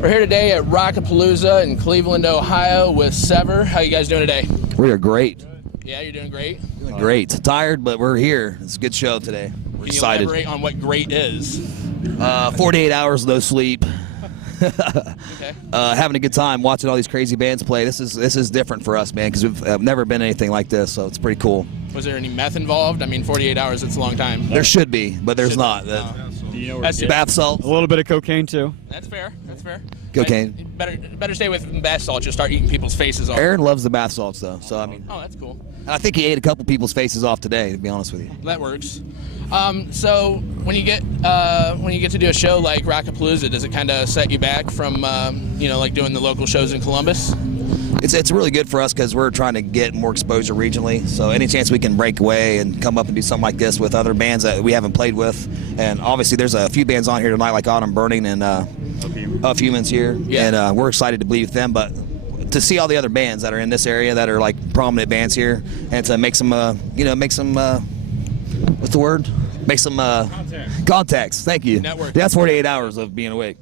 We're here today at Rockapalooza in Cleveland, Ohio with SEVER. How you guys doing today? We are great. Yeah, you're doing great? Doing great. Tired, but we're here. It's a good show today. We're excited. Can you elaborate on what great is? 48 hours, no sleep. Okay. Having a good time watching all these crazy bands play. This is different for us, man, because we've never been anything like this, so it's pretty cool. Was there any meth involved? I mean, 48 hours, it's a long time. There should be, but there's not. That's bath salts. A little bit of cocaine, too. That's fair. That's fair. Cocaine. Better stay with bath salts. You'll start eating people's faces off. Aaron loves the bath salts, though, so I mean. Oh, that's cool. I think he ate a couple people's faces off today, to be honest with you. That works. So when you get to do a show like Rockapalooza, does it kind of set you back from like doing the local shows in Columbus? It's really good for us because we're trying to get more exposure regionally. So any chance we can break away and come up and do something like this with other bands that we haven't played with, and obviously there's a few bands on here tonight like Autumn Burning and Of Humans here, yeah. And we're excited to be with them. But to see all the other bands that are in this area that are like prominent bands here, and to make some what's the word? Make some contacts. Thank you. Network. That's 48 hours of being awake.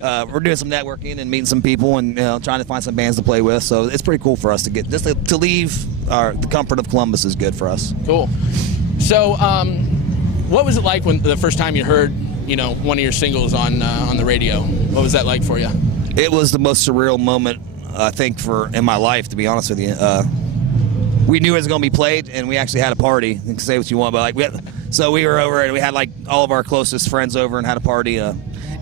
We're doing some networking and meeting some people and trying to find some bands to play with. So it's pretty cool for us to get just to leave the comfort of Columbus is good for us. Cool. So what was it like when the first time you heard one of your singles on the radio? What was that like for you? It was the most surreal moment I think in my life, to be honest with you. We knew it was going to be played, and we actually had a party. You can say what you want, but so we were over and we had like all of our closest friends over and had a party.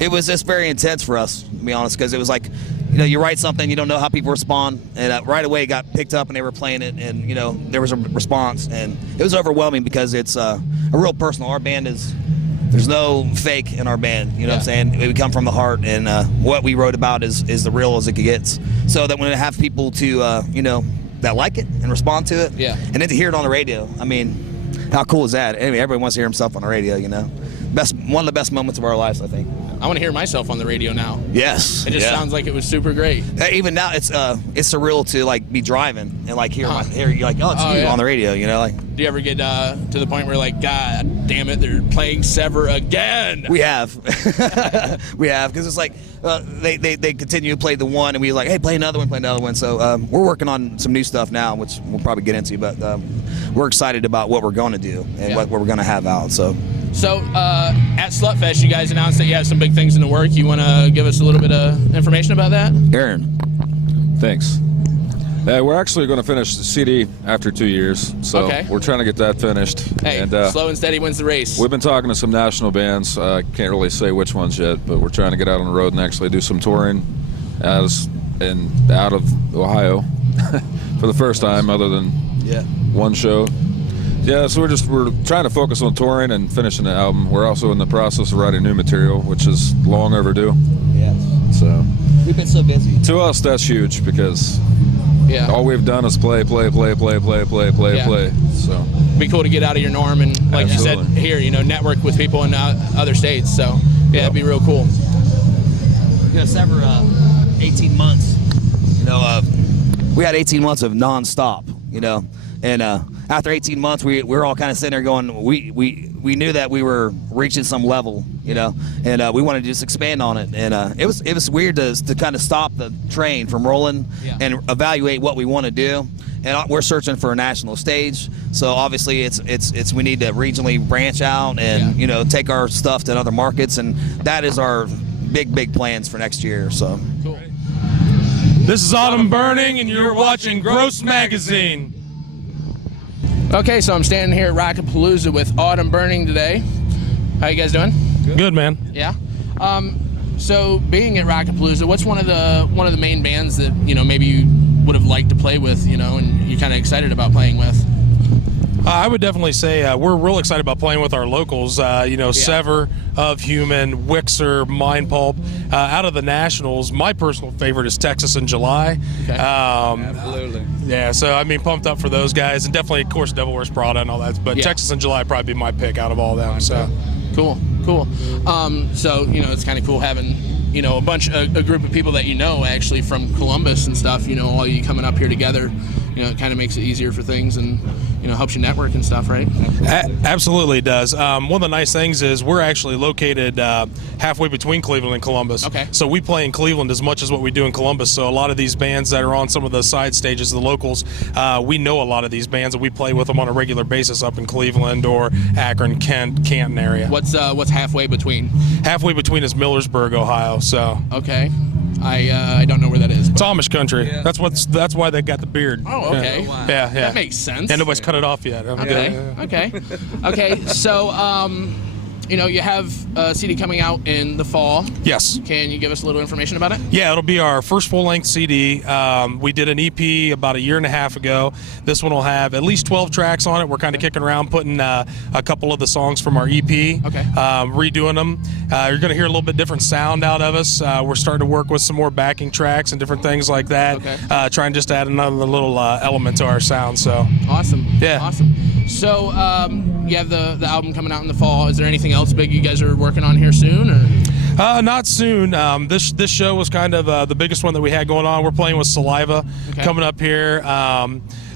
It was just very intense for us, to be honest, because it was like, you write something, you don't know how people respond, and right away it got picked up and they were playing it, and there was a response, and it was overwhelming because it's a real personal. Our band there's no fake in our band, you know what I'm saying? We come from the heart, and what we wrote about is the real as it gets. So that when we have people to, that like it and respond to it, and then to hear it on the radio, I mean, how cool is that? Anyway, everybody wants to hear himself on the radio, one of the best moments of our lives, I think. I want to hear myself on the radio now. Yes. It just sounds like it was super great. Even now, it's surreal to like be driving and like hear you're like, oh, it's you on the radio, like. Do you ever get to the point where like, God damn it, they're playing SEVER again? We have, because it's like they continue to play the one, and we like, hey, play another one. So we're working on some new stuff now, which we'll probably get into, but we're excited about what we're going to do and what we're going to have out. So at Slutfest, you guys announced that you have some big things in the work. You want to give us a little bit of information about that? Aaron. Thanks. We're actually going to finish the CD after 2 years, so we're trying to get that finished. Hey, and, slow and steady wins the race. We've been talking to some national bands. I can't really say which ones yet, but we're trying to get out on the road and actually do some touring out of Ohio for the first time, other than one show. Yeah, so we're trying to focus on touring and finishing the album. We're also in the process of writing new material, which is long overdue. Yes. So we've been so busy. To us, that's huge because all we've done is play. So it'd be cool to get out of your norm and, like you said here, network with people in other states. So it'd be real cool. SEVER 18 months. We had 18 months of nonstop. And after 18 months, we were all kind of sitting there going, we knew that we were reaching some level, and we wanted to just expand on it. And it was weird to kind of stop the train from rolling and evaluate what we want to do. And we're searching for a national stage, so obviously it's we need to regionally branch out and take our stuff to other markets, and that is our big plans for next year. So. Cool. This is Autumn Burning, and you're watching Gross Magazine. Okay, so I'm standing here at Rockapalooza with Autumn Burning today. How you guys doing? Good, man. Yeah. So being at Rockapalooza, what's one of the main bands that maybe you would have liked to play with, and you're kind of excited about playing with? I would definitely say we're real excited about playing with our locals. SEVER, Of Human, Wixer, Mind Pulp. Out of the nationals, my personal favorite is Texas in July. Okay. Absolutely. Yeah, so I mean, pumped up for those guys, and definitely, of course, Devil Wears Prada and all that. But Texas in July would probably be my pick out of all of them. So cool. So it's kind of cool having a group of people that actually from Columbus and stuff. All you coming up here together. It kind of makes it easier for things and helps you network and stuff, right? Absolutely it does. One of the nice things is we're actually located halfway between Cleveland and Columbus. Okay. So we play in Cleveland as much as what we do in Columbus. So a lot of these bands that are on some of the side stages, the locals, we know a lot of these bands and we play with them on a regular basis up in Cleveland or Akron, Kent, Canton area. What's halfway between? Halfway between is Millersburg, Ohio. So okay. I don't know where that is. It's Amish country. Yeah. That's why they got the beard. Oh, okay. Yeah. Wow. Yeah. That makes sense. And nobody's cut it off yet. Okay. So, you have a CD coming out in the fall. Yes. Can you give us a little information about it? Yeah, it'll be our first full-length CD. We did an EP about a year and a half ago. This one will have at least 12 tracks on it. We're kind of kicking around, putting a couple of the songs from our EP, redoing them. You're going to hear a little bit different sound out of us. We're starting to work with some more backing tracks and different things like that, trying just to add another little element to our sound. So awesome. Yeah. Awesome. So you have the album coming out in the fall. Is there anything else big you guys are working on here soon? Or? Not soon. This show was kind of the biggest one that we had going on. We're playing with Saliva coming up here.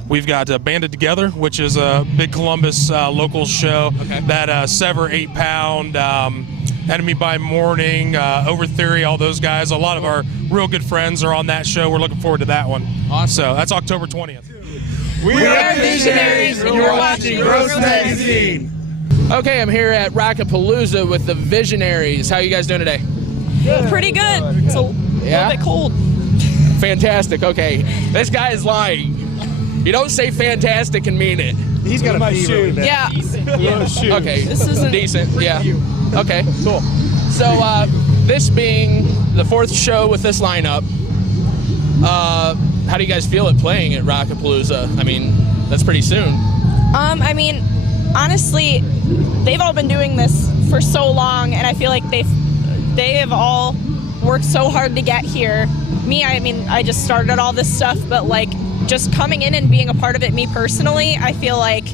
We've got Banded Together, which is a big Columbus local show. That SEVER, 8 Pound, Enemy by Morning, Over Theory, all those guys. A lot of our real good friends are on that show. We're looking forward to that one. Awesome. So that's October 20th. We are Visionaries, and you're watching Gross Magazine. Okay, I'm here at Rockapalooza with the Visionaries. How are you guys doing today? Pretty good. It's a little bit cold. Fantastic. Okay, this guy is lying. You don't say fantastic and mean it. He's got a fever. Yeah. Okay, This isn't decent. Yeah. Okay, cool. So this being the 4th show with this lineup, how do you guys feel at playing at Rockapalooza? I mean, that's pretty soon. I mean, honestly, they've all been doing this for so long, and I feel like they have all worked so hard to get here. Me, I mean, I just started all this stuff, but like just coming in and being a part of it, me personally, I feel like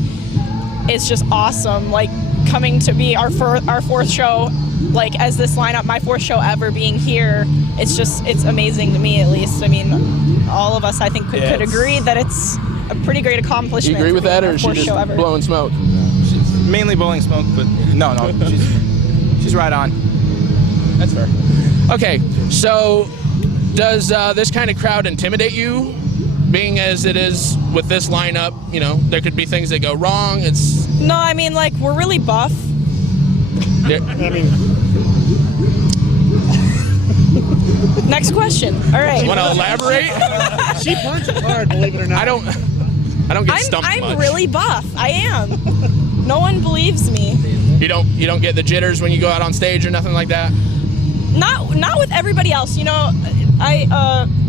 it's just awesome. Like coming to be our 4th show, like as this lineup, my 4th show ever being here, it's amazing to me at least. I mean, all of us I think could agree that it's a pretty great accomplishment. You agree with that, or is she just blowing smoke? Mainly blowing smoke, but no, she's right on. That's fair. Okay, so does this kind of crowd intimidate you? Being as it is with this lineup, there could be things that go wrong. No, I mean, like, we're really buff. Yeah. I mean, next question. All right. Want to elaborate? She punches hard, believe it or not. I don't get stumped much. I'm really buff. I am. No one believes me. You don't get the jitters when you go out on stage or nothing like that? Not with everybody else.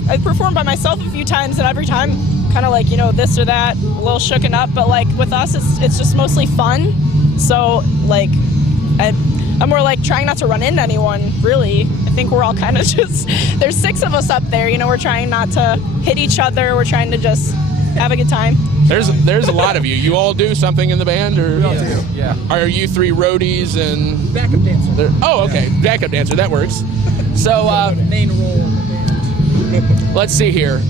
I performed by myself a few times, and every time kind of like, this or that, a little shooken up, but like with us it's just mostly fun. So like I'm more like trying not to run into anyone, really. I think we're all kind of just, there's 6 of us up there, we're trying not to hit each other. We're trying to just have a good time. There's a lot of you. You all do something in the band, or Yeah. Are you 3 roadies and Backup dancer. Oh, okay, backup dancer. That works. So Main role in the band. let's see here.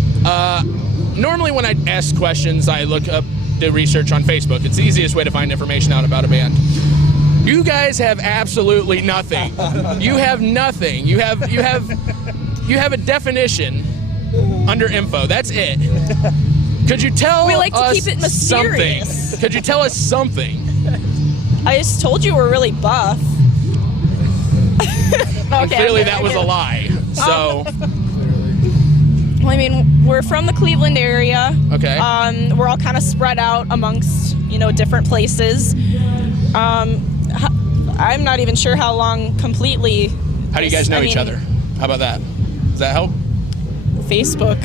Normally when I ask questions, I look up the research on Facebook. It's the easiest way to find information out about a band. You guys have absolutely nothing. You have nothing. You have a definition under info. That's it. Could you tell We like to us keep it mysterious. something? Could you tell us something? I just told you we're really buff. And clearly that was a lie. So Well, I mean, we're from the Cleveland area. Okay. We're all kind of spread out amongst, different places. I'm not even sure how long completely. how do you guys know each other? How about that? Does that help? Facebook.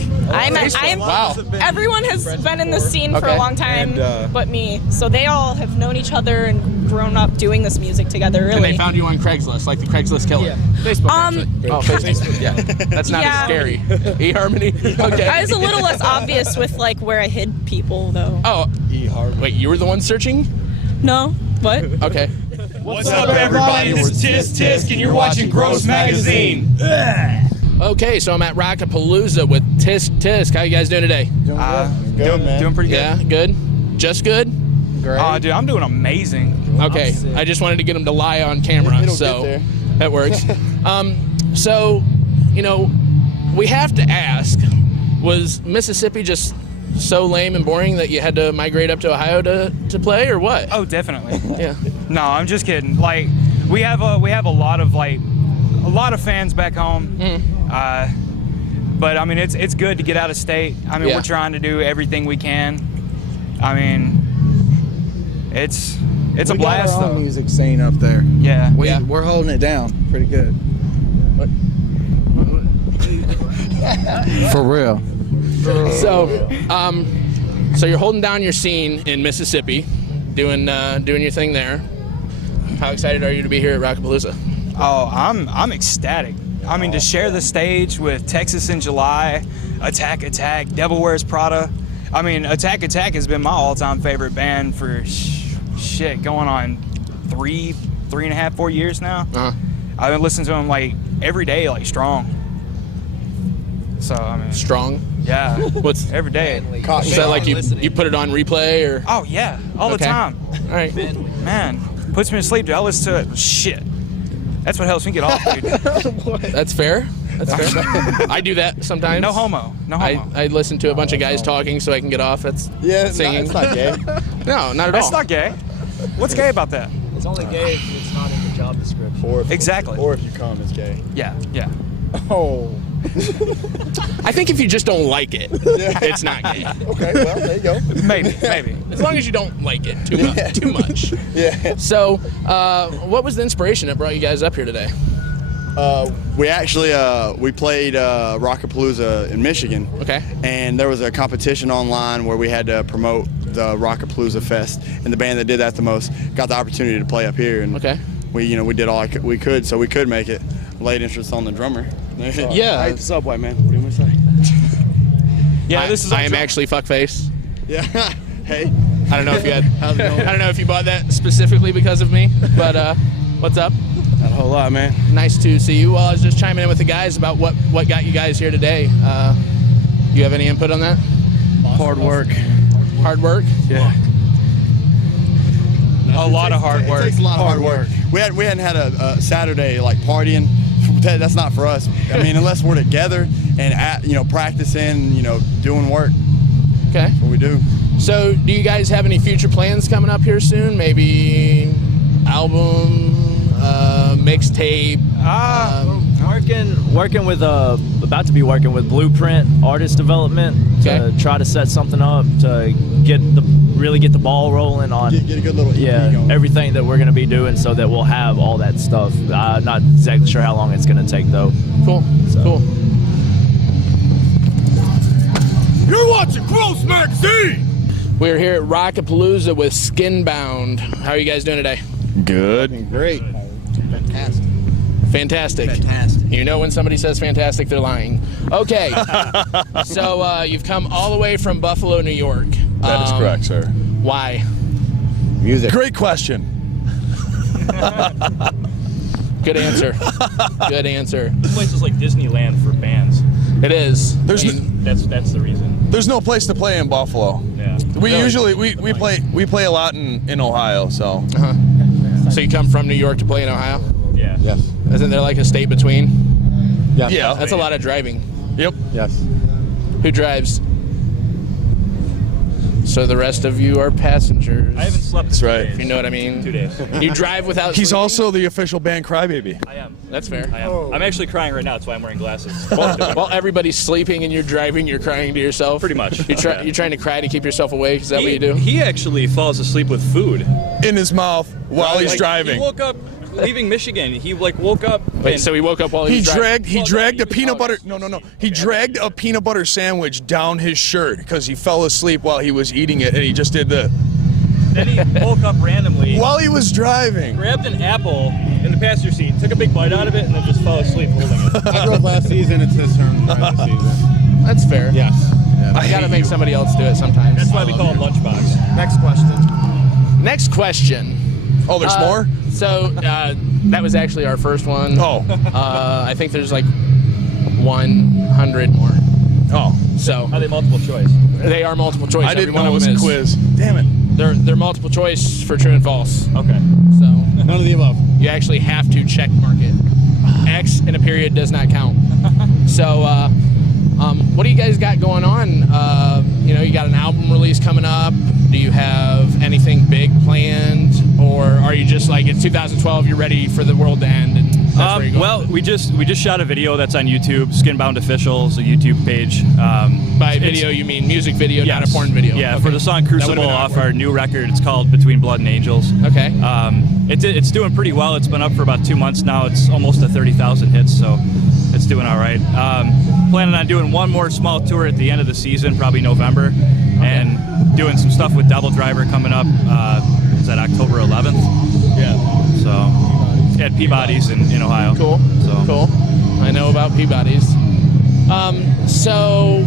Wow. Everyone has been in this scene for Okay. a long time, but me. So they all have known each other and grown up doing this music together. Really. And they found you on Craigslist, like the Craigslist killer. Yeah. Facebook. Actually. Oh, Facebook. Yeah. That's not as Yeah. scary. eHarmony. Okay. I was a little less obvious with like where I hid people though. Oh. Wait, you were the one searching? No. What? Okay. What's up, everybody? This is Tisk Tisk, and you're watching Gross Magazine. Okay, so I'm at Rockapalooza with Tisk Tisk. How you guys doing today? Good, man. Doing pretty good. Yeah, good. Just good. Dude, I'm doing amazing. Okay, I just wanted to get him to lie on camera, It'll so get there. that works. So, you know, we have to ask: was Mississippi just so lame and boring that you had to migrate up to Ohio to play, or what? Oh, definitely. Yeah. No, I'm just kidding. Like, we have a lot of fans back home. But I mean, it's good to get out of state. I mean, Yeah. we're trying to do everything we can. I mean, it's a blast We got our own though. music scene up there. Yeah. We're holding it down pretty good. For real. So, so you're holding down your scene in Mississippi, doing your thing there. How excited are you to be here at Rockapalooza? Oh, I'm ecstatic. I mean, to share the stage with Texas in July, Attack Attack, Devil Wears Prada. I mean, Attack Attack has been my all-time favorite band for shit going on 3.5, 4 years now. Uh-huh. I've been listening to them like every day, like strong. So I mean, Strong. yeah, What's every day. is that like you put it on replay or? Oh yeah, all Okay. the time. All right. Man, puts me to sleep, dude. I listen to it. Shit. That's what helps me get off, dude. That's fair. That's fair. I do that sometimes. No homo. No homo. I listen to a bunch of guys talking so I can get off. That's Yeah, singing. it's not gay. No, not at That's all. not gay. What's gay about that? It's only gay if it's not in the job description. Exactly. Or if you come, it's gay. Yeah, yeah. Oh. I think if you just don't like it, it's not gay. Okay, well, there you go. Maybe. As long as you don't like it too much. Yeah. So, what was the inspiration that brought you guys up here today? We actually we played Rockapalooza in Michigan. Okay. And there was a competition online where we had to promote the Rockapalooza Fest, and the band that did that the most got the opportunity to play up here. And Okay. we did all we could, so we could make it. Laid interest on the drummer. Yeah. I hate the subway, man. What do you want me to say? Yeah, this is. I am actually fuckface. Yeah. Hey. I don't know if you had. How's it going? I don't know if you bought that specifically because of me, but what's up? Not a whole lot, man. Nice to see you. Well, I was just chiming in with the guys about what got you guys here today. You have any input on that? Hard work. Hard work. Yeah. A lot of hard work. It takes a lot of hard work. We hadn't had a Saturday like partying. That's not for us. I mean, unless we're together and practicing, doing work. Okay. That's what we do. So, do you guys have any future plans coming up here soon? Maybe album, mixtape. Working with about to be working with Blueprint Artist Development to Okay. try to set something up to really get the ball rolling on Get a good little EP going. everything that we're going to be doing, so that we'll have all that stuff. Not exactly sure how long it's going to take though. Cool. So. Cool. You're watching Gross Magazine. We're here at Rockapalooza with Skinbound. How are you guys doing today? Good. Great. Fantastic. You know when somebody says fantastic, they're lying. Okay. So you've come all the way from Buffalo, New York. That is correct, sir. Why? Music. Great question. Good answer. Good answer. This place is like Disneyland for bands. It is. There's That's the reason. There's no place to play in Buffalo. Yeah. We usually we play a lot in Ohio, so So you come from New York to play in Ohio? Yeah. Yes. Isn't there like a state between? Yes. yeah. That's a lot of driving. Yep. Yes. Who drives? So the rest of you are passengers. I haven't slept. That's in 2 right. days. You know what I mean? 2 days. You drive without He's sleeping? also the official band Crybaby. I am. That's fair. I am. I'm actually crying right now. That's why I'm wearing glasses. While everybody's sleeping and you're driving, you're crying to yourself? Pretty much. You're trying to cry to keep yourself awake? Is that what you do? He actually falls asleep with food In his mouth while he's driving. He woke up leaving Michigan. He like woke up. Wait, so he woke up while he was driving? He dragged a peanut butter. No. He dragged a peanut butter sandwich down his shirt because he fell asleep while he was eating it, and he just did the. Then he woke up randomly while he was driving. Grabbed an apple in the passenger seat, took a big bite out of it, and then just fell asleep holding it. I drove last season. It's his turn to drive this season. That's fair. Yes. I gotta make somebody else do it sometimes. That's why we call it lunchbox. Next question. Next question. Oh, there's more? So that was actually our first one. Oh. I think there's like 100 more. Oh. So. Are they multiple choice? They are multiple choice. I didn't Every know one it of was them a is. quiz. Damn it. They're multiple choice for true and false. Okay. So. None of the above. You actually have to check mark it. X in a period does not count. So, what do you guys got going on? You got an album release coming up. Do you have anything big planned, or are you just like it's 2012? You're ready for the world to end? And that's where you're going well, we just shot a video that's on YouTube. Skinbound Official is a YouTube page. By video, you mean music video, yes. not a porn video? Yeah, Okay. for the song That would've Crucible been off awkward. our new record. It's called Between Blood and Angels. Okay. It's doing pretty well. It's been up for about 2 months now. It's almost at 30,000 hits, so it's doing all right. Planning on doing one more small tour at the end of the season, probably November, and doing some stuff with Double Driver coming up. Is that October 11th? Yeah. So at Peabody's in Ohio. Cool. So. Cool. I know about Peabody's. So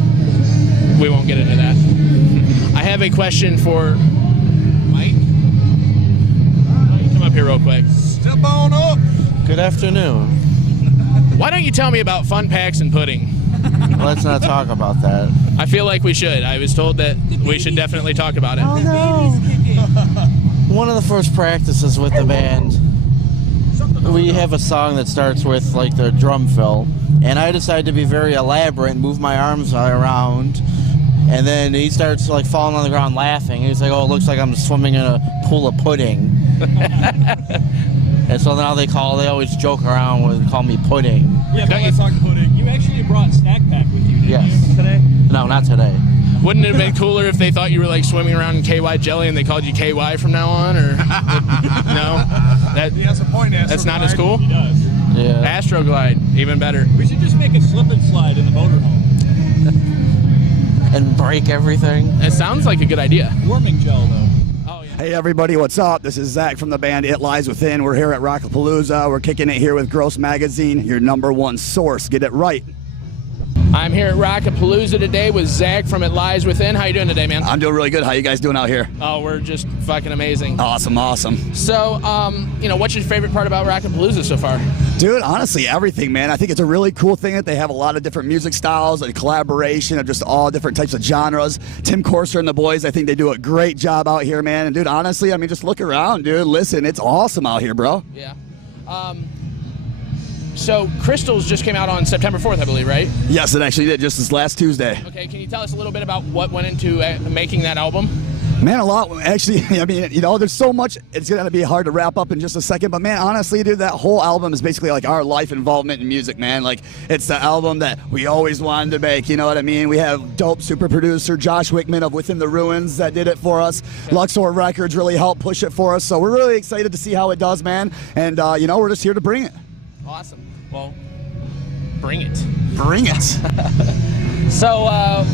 we won't get into that. I have a question for Mike. Come up here real quick. Step on up. Good afternoon. Why don't you tell me about fun packs and pudding? Let's not talk about that. I feel like we should. I was told that we should definitely talk about it. Oh no! One of the first practices with the band, we have a song that starts with like the drum fill, and I decided to be very elaborate and move my arms around, and then he starts like falling on the ground laughing. He's like, "Oh, it looks like I'm swimming in a pool of pudding." And so now they always joke around and call me Pudding. Yeah, but let's talk pudding. You actually brought Snack Pack with you, didn't Yes. you, today? No, not today. Wouldn't it have been cooler if they thought you were like swimming around in KY jelly and they called you KY from now on? Or no? He has a point. That's not as cool? He does. Yeah. Astroglide, even better. We should just make a slip and slide in the motorhome. And break everything. It sounds like a good idea. Warming gel, though. Hey everybody, what's up? This is Zach from the band It Lies Within. We're here at Rockapalooza. We're kicking it here with Gross Magazine, your #1 source. Get it right. I'm here at Rockapalooza today with Zach from It Lies Within. How you doing today, man? I'm doing really good. How you guys doing out here? Oh, we're just fucking amazing. Awesome, awesome. So, what's your favorite part about Rockapalooza so far? Dude, honestly, everything, man. I think it's a really cool thing that they have a lot of different music styles and collaboration of just all different types of genres. Tim Corser and the boys, I think they do a great job out here, man. And dude, honestly, I mean, just look around, dude. Listen, it's awesome out here, bro. Yeah. So Crystals just came out on September 4th, I believe, right? Yes, it actually did, just this last Tuesday. Okay, can you tell us a little bit about what went into making that album? Man, a lot. Actually, I mean, there's so much. It's going to be hard to wrap up in just a second. But, man, honestly, dude, that whole album is basically like our life involvement in music, man. Like, it's the album that we always wanted to make, you know what I mean? We have dope super producer Josh Wickman of Within the Ruins that did it for us. Okay. Luxor Records really helped push it for us. So we're really excited to see how it does, man. And, we're just here to bring it. Awesome. Well, bring it. Bring it. So,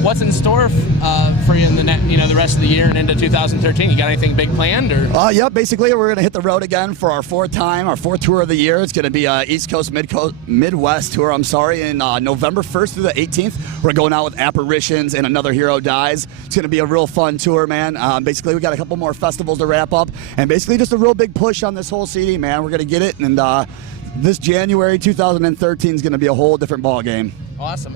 what's in store for you in the rest of the year and into 2013? You got anything big planned, or? Yep. Basically, we're gonna hit the road again for our fourth tour of the year. It's gonna be East Coast, Midwest tour. I'm sorry, in November 1st through the 18th. We're going out with Apparitions and Another Hero Dies. It's gonna be a real fun tour, man. Basically, we got a couple more festivals to wrap up, and basically just a real big push on this whole CD, man. We're gonna get it, and this January 2013 is gonna be a whole different ball game. Awesome.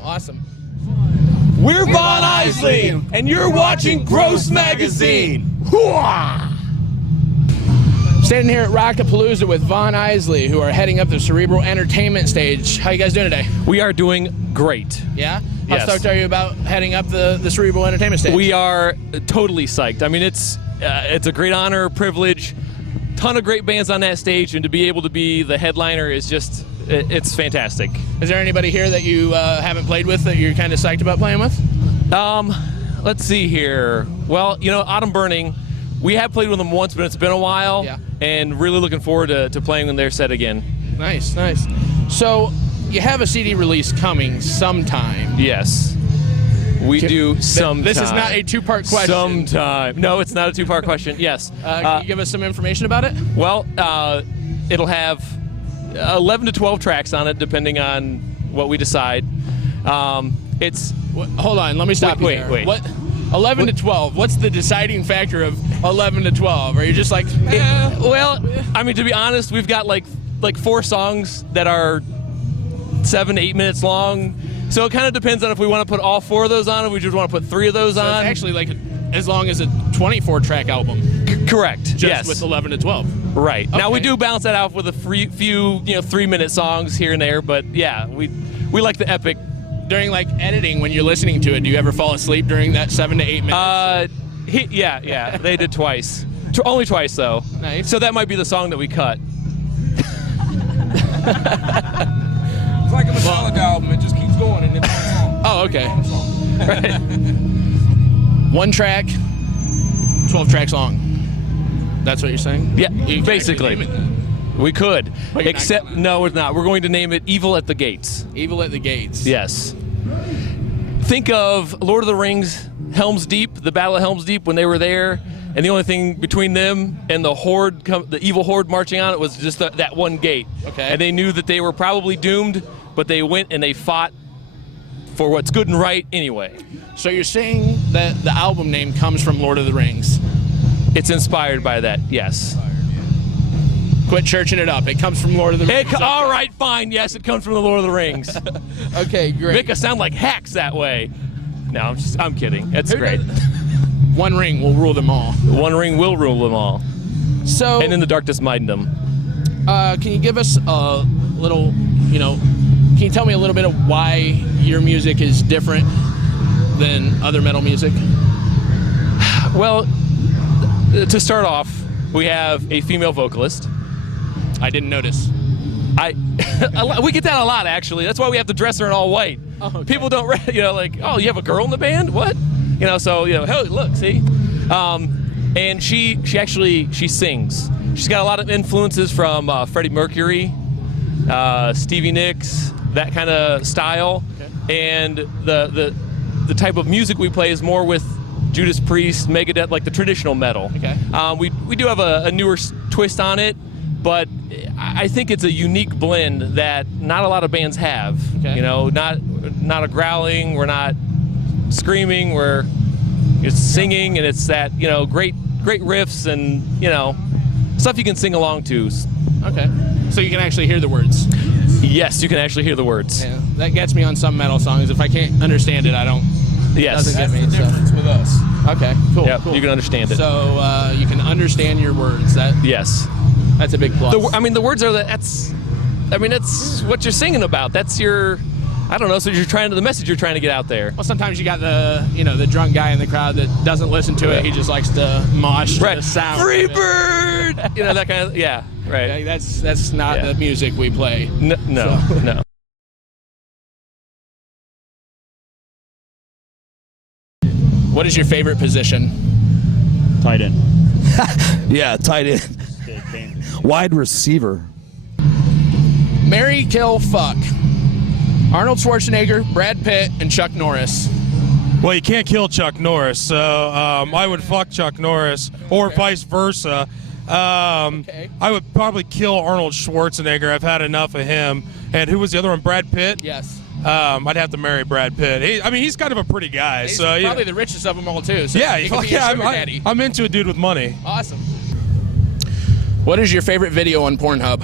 We're Von Isley, and you're watching Gross Magazine. Standing here at Rockapalooza with Von Isley, who are heading up the Cerebral Entertainment stage. How you guys doing today? We are doing great. Yeah? Yes. How stoked are you about heading up the Cerebral Entertainment stage? We are totally psyched. I mean, it's a great honor, privilege. Ton of great bands on that stage, and to be able to be the headliner is just, it's fantastic. Is there anybody here that you haven't played with that you're kind of psyched about playing with? Let's see here. Well, Autumn Burning, We have played with them once, but it's been a while. Yeah. And really looking forward to playing in their set again. Nice, nice. So you have a CD release coming sometime. Yes. We do sometime. This is not a two-part question. Sometime. No, it's not a two-part question. Yes. Can you give us some information about it? Well, it'll have 11 to 12 tracks on it, depending on what we decide. Hold on, let me stop you there. Wait. What? 11 to 12. What's the deciding factor of 11 to 12? Are you just like, well, I mean, to be honest, we've got like 4 songs that are 7 to 8 minutes long. So it kind of depends on if we want to put all 4 of those on, or we just want to put 3 of those on. It's actually like as long as a 24-track album. Correct. Just yes. with 11 to 12. Right. Okay. Now we do balance that out with a few 3-minute songs here and there, but yeah, we like the epic. During like editing, when you're listening to it, do you ever fall asleep during that 7 to 8 minutes? Yeah. They did twice. Only twice though. Nice. So that might be the song that we cut. It's like a Metallica album. It just keeps going and it's one song. Oh, okay. Right. 1 track, 12 tracks long. That's what you're saying? Yeah, You can basically. actually name it that. We could. But you're Except, no, we're not. We're going to name it Evil at the Gates. Evil at the Gates. Yes. Think of Lord of the Rings, Helm's Deep, the Battle of Helm's Deep when they were there, and the only thing between them and the horde, the evil horde marching on it was just that one gate. Okay. And they knew that they were probably doomed, but they went and they fought for what's good and right anyway. So you're saying that the album name comes from Lord of the Rings? It's inspired by that, yes. Quit churching it up. It comes from Lord of the Rings. All right, fine. Yes, it comes from the Lord of the Rings. Okay, great. Make us sound like hacks that way. No, I'm kidding. That's great. One ring will rule them all. One ring will rule them all. So, and in the darkness mind them. Can you give us a little, can you tell me a little bit of why your music is different than other metal music? Well, to start off, we have a female vocalist. I didn't notice. We get that a lot, actually. That's why we have to dress her in all white. Oh, okay. People don't, like, oh, you have a girl in the band? What? So, hey, look, see? And she sings. She's got a lot of influences from Freddie Mercury, Stevie Nicks, that kind of style. Okay. And the type of music we play is more with Judas Priest, Megadeth, like the traditional metal. Okay. We do have a newer twist on it, but I think it's a unique blend that not a lot of bands have. Okay. Not a growling, we're not screaming, it's singing, and it's that, great riffs and, stuff you can sing along to. Okay. So you can actually hear the words? Yes, you can actually hear the words. Yeah, that gets me on some metal songs. If I can't understand it, I don't. Yes. It doesn't get me. That's the difference with us. Okay, cool. Yep, cool. you can understand it. So you can understand your words. Yes. That's a big plus. The words are that's what you're singing about. That's your, I don't know. So the message you're trying to get out there. Well, sometimes you got the drunk guy in the crowd that doesn't listen to it. He just likes to mosh to the sound. Free bird. That kind of, yeah, right. Yeah, that's not the music we play. No. What is your favorite position? Tight end. Yeah, tight end. Wide receiver. Marry, kill, fuck. Arnold Schwarzenegger, Brad Pitt, and Chuck Norris. Well, you can't kill Chuck Norris, so I would fuck Chuck Norris, or vice versa. I would probably kill Arnold Schwarzenegger. I've had enough of him. And who was the other one? Brad Pitt? Yes. I'd have to marry Brad Pitt. He's kind of a pretty guy. He's so probably the richest of them all, too. So yeah, he could be your sugar daddy. I'm into a dude with money. Awesome. What is your favorite video on Pornhub?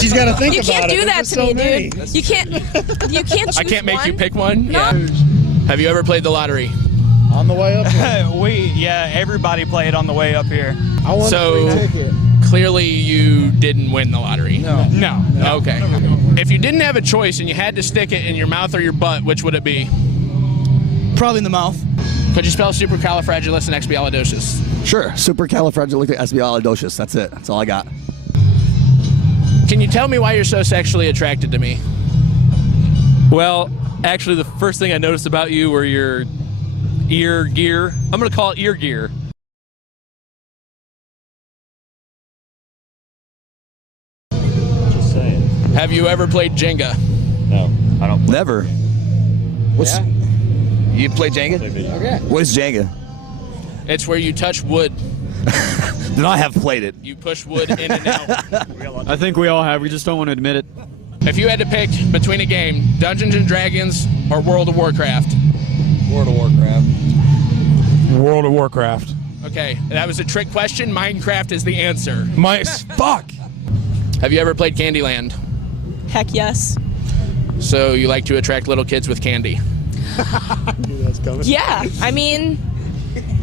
She's got to think You about can't it. do that There's to so me, many. dude. You can't choose I can't make one. you pick one? No. Have you ever played the lottery? On the way up here. Everybody played on the way up here. I want So- a free ticket. Clearly you didn't win the lottery. No. Okay. If you didn't have a choice and you had to stick it in your mouth or your butt, which would it be? Probably in the mouth. Could you spell supercalifragilisticexpialidocious? Sure, supercalifragilisticexpialidocious. That's it. That's all I got. Can you tell me why you're so sexually attracted to me? Well, Actually, the first thing I noticed about you were your ear gear. I'm going to call it ear gear. Just saying. Have you ever played Jenga? No, I don't. Never. What's you play Jenga? Okay. What is Jenga? It's where you touch wood. Then I have played it. You push wood in and out. I think we all have. We just don't want to admit it. If you had to pick between a game, Dungeons and Dragons or World of Warcraft? World of Warcraft. World of Warcraft. Okay, that was a trick question. Minecraft is the answer. Fuck. Have you ever played Candyland? Heck yes. So you like to attract little kids with candy? Yeah, I mean,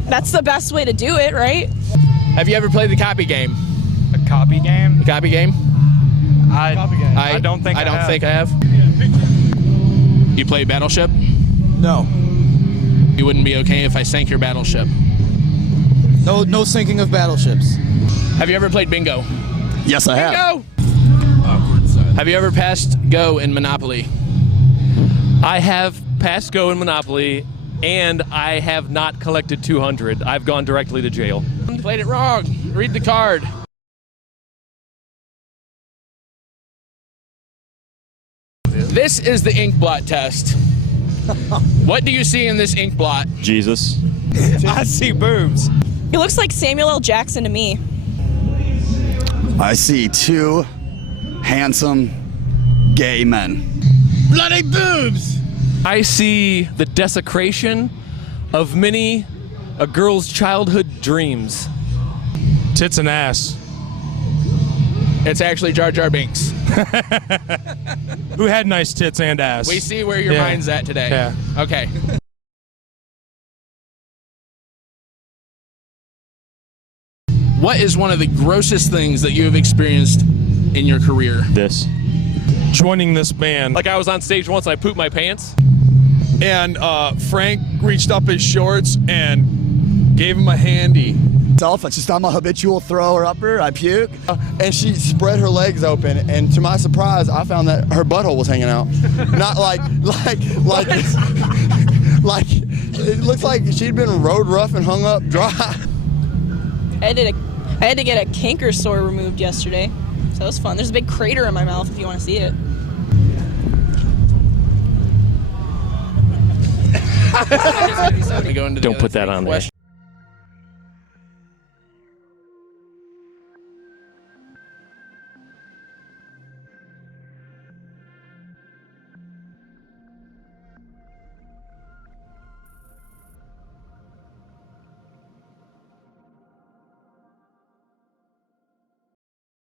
that's the best way to do it, right? Have you ever played the copy game? A copy game? The copy game? I don't think I have. You play Battleship? No. You wouldn't be okay if I sank your battleship. No sinking of battleships. Have you ever played bingo? Yes, I have. Bingo! Have you ever passed Go in Monopoly? I have passed Go in Monopoly, and I have not collected 200. I've gone directly to jail. You played it wrong. Read the card. This is the ink blot test. What do you see in this ink blot? Jesus. I see boobs. It looks like Samuel L. Jackson to me. I see two handsome gay men. Bloody boobs! I see the desecration of many a girl's childhood dreams. Tits and ass. It's actually Jar Jar Binks. Who had nice tits and ass. We see where your mind's at today. Yeah. Okay. What is one of the grossest things that you have experienced in your career? This. Joining this band. Like I was on stage once and I pooped my pants. And Frank reached up his shorts and gave him a handy. It's just I'm a habitual thrower upper. I puke. And she spread her legs open, and to my surprise, I found that her butthole was hanging out. Not like it looks like she'd been road rough and hung up dry. I had to get a canker sore removed yesterday, so that was fun. There's a big crater in my mouth if you want to see it. Don't put that on there.